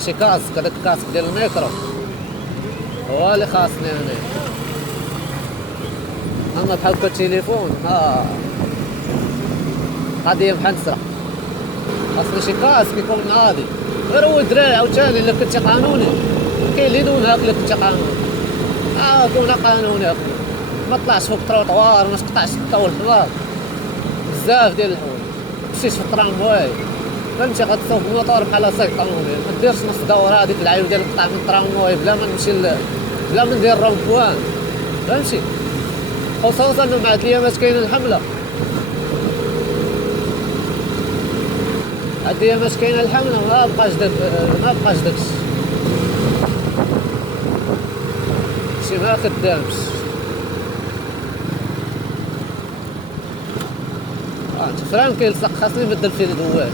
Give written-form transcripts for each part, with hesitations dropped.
خاصني شي كاسك، هذاك الكاسك ديال الميكرو هو اللي خاصني انا. اما بحال هكا التليفون قضيه محنسره. خاصني شي كاسك يكون ناضي. غير هو الدراري عاوتاني الا كنتي قانوني كاين اللي يدونها الا كنتي قانوني. كون قانوني اخويا، ما طلعش فوق التروطوار، ما تقطعش الضو الحمار، بزاف ديال الحوايج. مشيت في الترامواي فهمتي غتصوب الموطور بحال سايق قانوني، ما ديرش نص دوره هذيك العيب ديال نقطع من الترامواي بلا ما نمشي بلا ما ندير رومبوان فهمتي. خصوصا مع هاد الايامات كاينه الحمله، هاد الايامات كاينه الحمله ما بقاش داكشي شي ما خدامش. انت فران كيلصق خاصني نبدل فيه الدوات.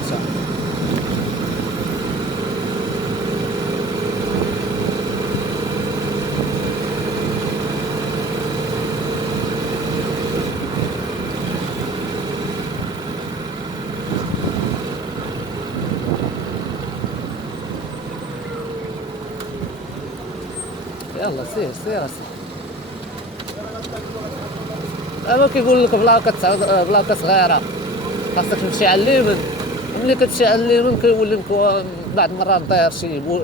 يلا سير سير دابا كيقول لك بلاكه صغيره خاصك تمشي على اليمين. ملي كتمشي على اليمين كيولي لك بعض المرات داير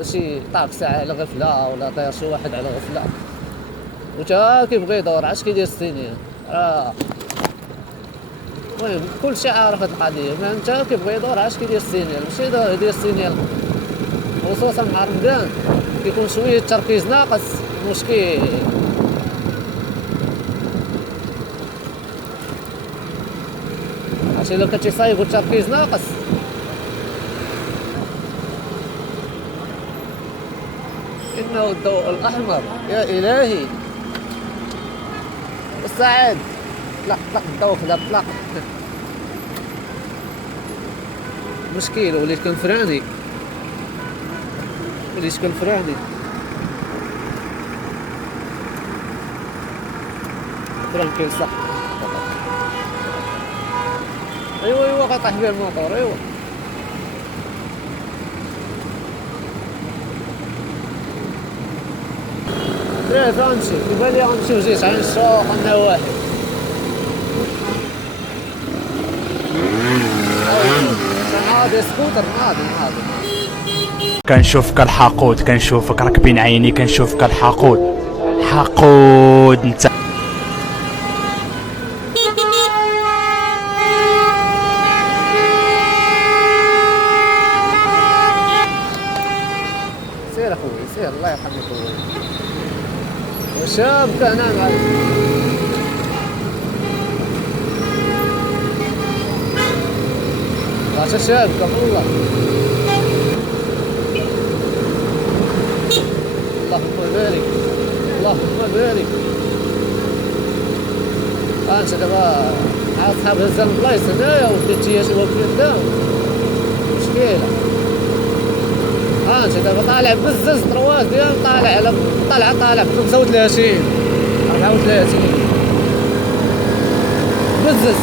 شي طاكسي على غفله ولا داير شي واحد على غفله وتا كيبغي يدور عاش كيدير السينيال. المهم كلشي عارف هاد القضيه، ما انت كيبغي يدور عاش كيدير السينيال ماشي يدير السينيال. خصوصا مع رمضان كيكون شويه التركيز ناقص مشكل. عرفتي الا كنتي صايب والتركيز ناقص انه الضوء الاحمر يا الهي. سعد طلق الضوء كذا طلق مشكل. وليت كنفراني فران كيلصق. ايوا غطيح بيه الموطور. ايوا دراري فين غنمشي؟ كيبان لي غنمشي وجيت عين الشوق النواحي. ناضي سكوتر ناضي كنشوفك الحقود، كنشوفك راك بين عيني، كنشوفك الحقود حقود انت. سير اخوي سير الله يرحمك اخوي. وشاب كان معلم راسه شاب والله. اللهم بارك اللهم بارك. انت دابا مع صحاب هزا البلايص هنايا وديتي شي واقفين قدام مشكله. انت دابا طالع بزز تروازيام طالع ب 35 34 بزز.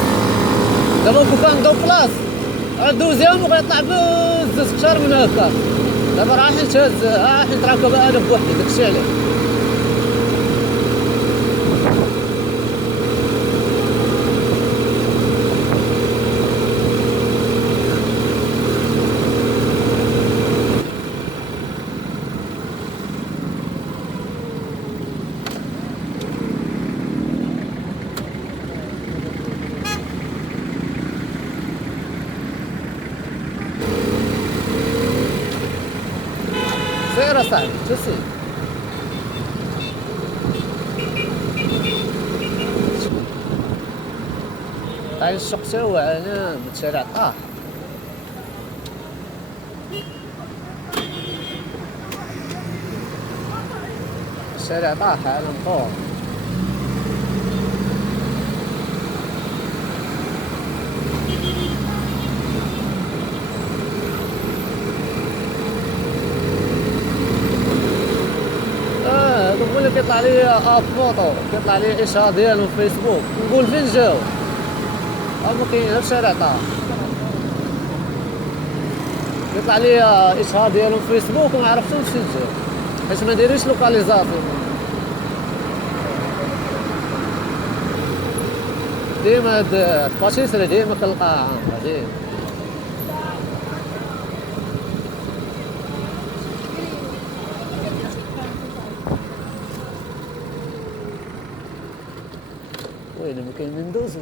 دابا كون كان دو بلاص دوزيام وغيطلع بزز كثر من هكا. دابا راح نتراكب انا بوحدي داكشي عليه. سير صاحبي تسير. هاي السوق سوا انا متشارع طاح. الشارع طاح على مطور. اللي كيطلع لي اب فوطو كيطلع لي اشهار ديالهم في فيسبوك نقول فين جاو. ما كاين غير شارع طاح يطلع لي اشهار ديالهم في فيسبوك وما عرفتهمش فين جاو، حيت ما دايرينش لوكاليزاسيون. ديما هاد الباشيسري ديما كنلقاها عامرة ديما. وين ما كاين من ندوزو.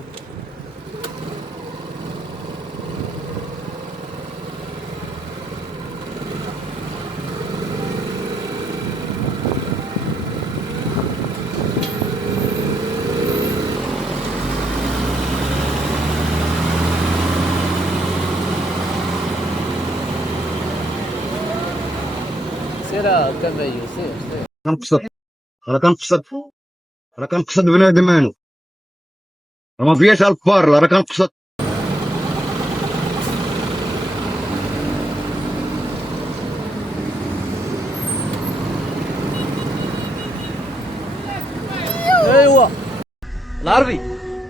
سير كما سير. كنقصد راه كنقصد بنادم انا، ما فيهاش الكبار، راه كنقصد. ايوا العربي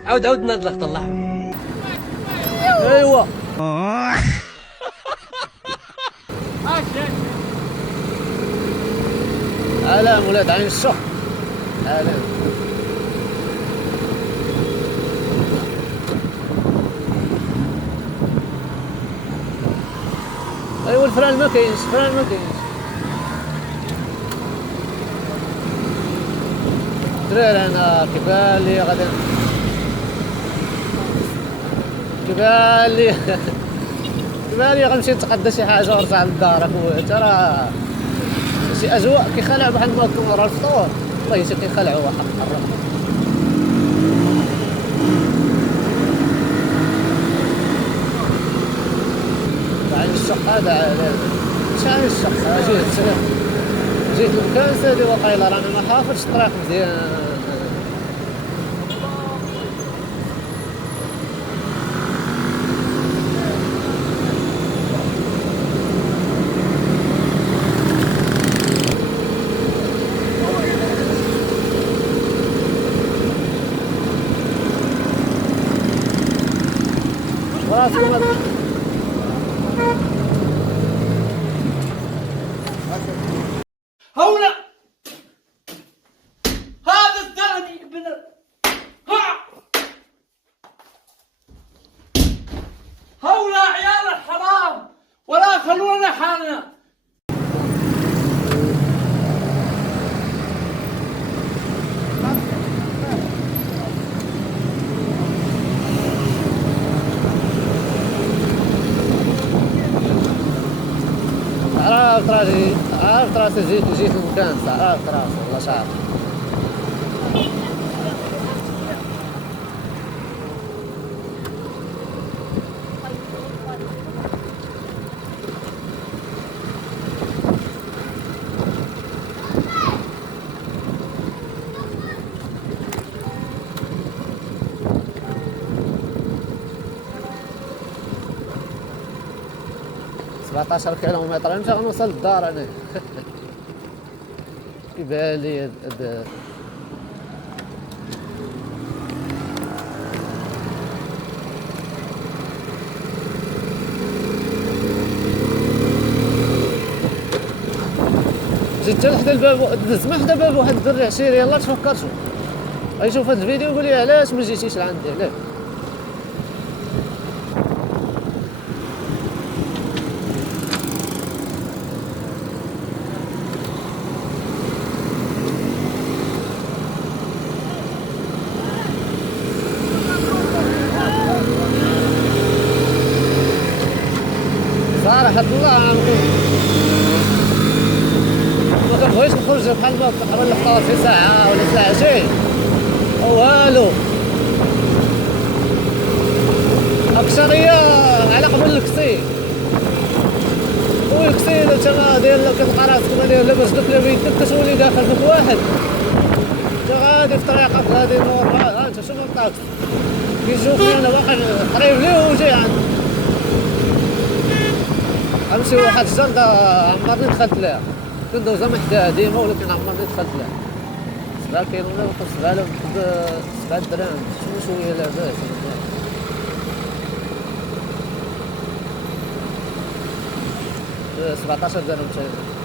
عاود ناضلك طلع. ايوا علام ولاد عين الشق علام. ايوا الفران ما كاينش، الفران ما كاينش. دراري انا كيبان لي غادي كيبان لي غنمشي نتقدى شي حاجه ونرجع للدار اخويا. ترى شي اجواء كيخلعوا بحال ما كون ورا الفطور، والله شي كيخلعوا حق الرب. عين الشق هذا على شحال الشق. جيت المكان سادي وقيله راني ما حافظش الطريق مزيان. وراسكم هولا هذا الزلمه ابن ها هولا عيال الحرام ولا خلونا حالنا. عرفت راسي جيت المكان، عرفت راسي والله شعر. سبعتاشر كيلومتر نمشي غنوصل للدار انا. كيبان لي جيت حتى لحدا الباب، دزت من حدا باب واحد الدري عشيري. يلاه تفكر شوف غيشوف هاد الفيديو يقول لي علاش ما جيتيش لعندي، علاش؟ صراحة الله ما كنبغيش نخرج بحال ما قبل الفطور في ساعة ولا ساعتين والو. أكثرية على قبل الكسي، والكسي إلا نتا داير كتلقى راسك ما داير لاباس دوك لا بيدك كتولي داخل فيك واحد. انت غادي في طريقك غادي نور ها انت شوف الطاكس كيشوفني انا باقي قريب ليه وجاي عندي. غنمشي لواحد الجردة عمرني دخلت ليها، كندوزها من حداها ديما ولكن عمرني دخلت ليها. 7 كيلومتر وقف 7 دراهم شوية لاباس. 17 درهم تقريبا.